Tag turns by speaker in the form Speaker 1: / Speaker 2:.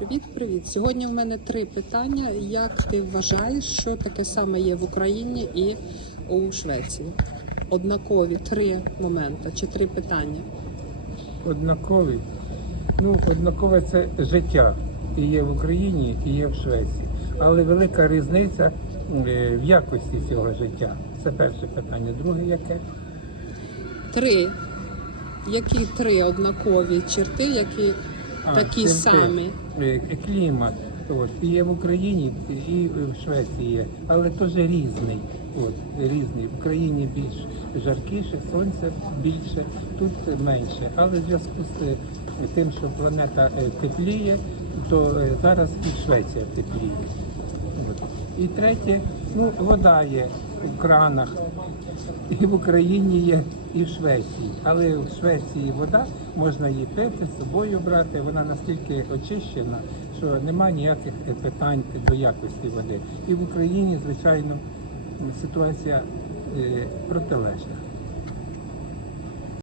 Speaker 1: Привіт, привіт. Сьогодні в мене три питання. Як ти вважаєш, що таке саме є в Україні і у Швеції? Однакові три моменти чи три питання.
Speaker 2: Однакові. Ну, однакове це життя. І є в Україні, і є в Швеції. Але велика різниця е, в якості цього життя. Це перше питання. Друге яке?
Speaker 1: Три. Які три однакові черти, які такі самі?
Speaker 2: е, Клімат. От, і є в Україні, і в Швеції є, але теж різний. От, різний. В Україні більш жаркіше, сонце більше, тут менше. Але в зв'язку з е, тим, що планета е, тепліє, то е, зараз і Швеція тепліє. От. І третє, ну, вода є в кранах. І в Україні є, і в Швеції. Але в Швеції вода, можна її пити, з собою брати. Вона настільки очищена, що немає ніяких питань до якості води. І в Україні, звичайно, ситуація е, протилежна.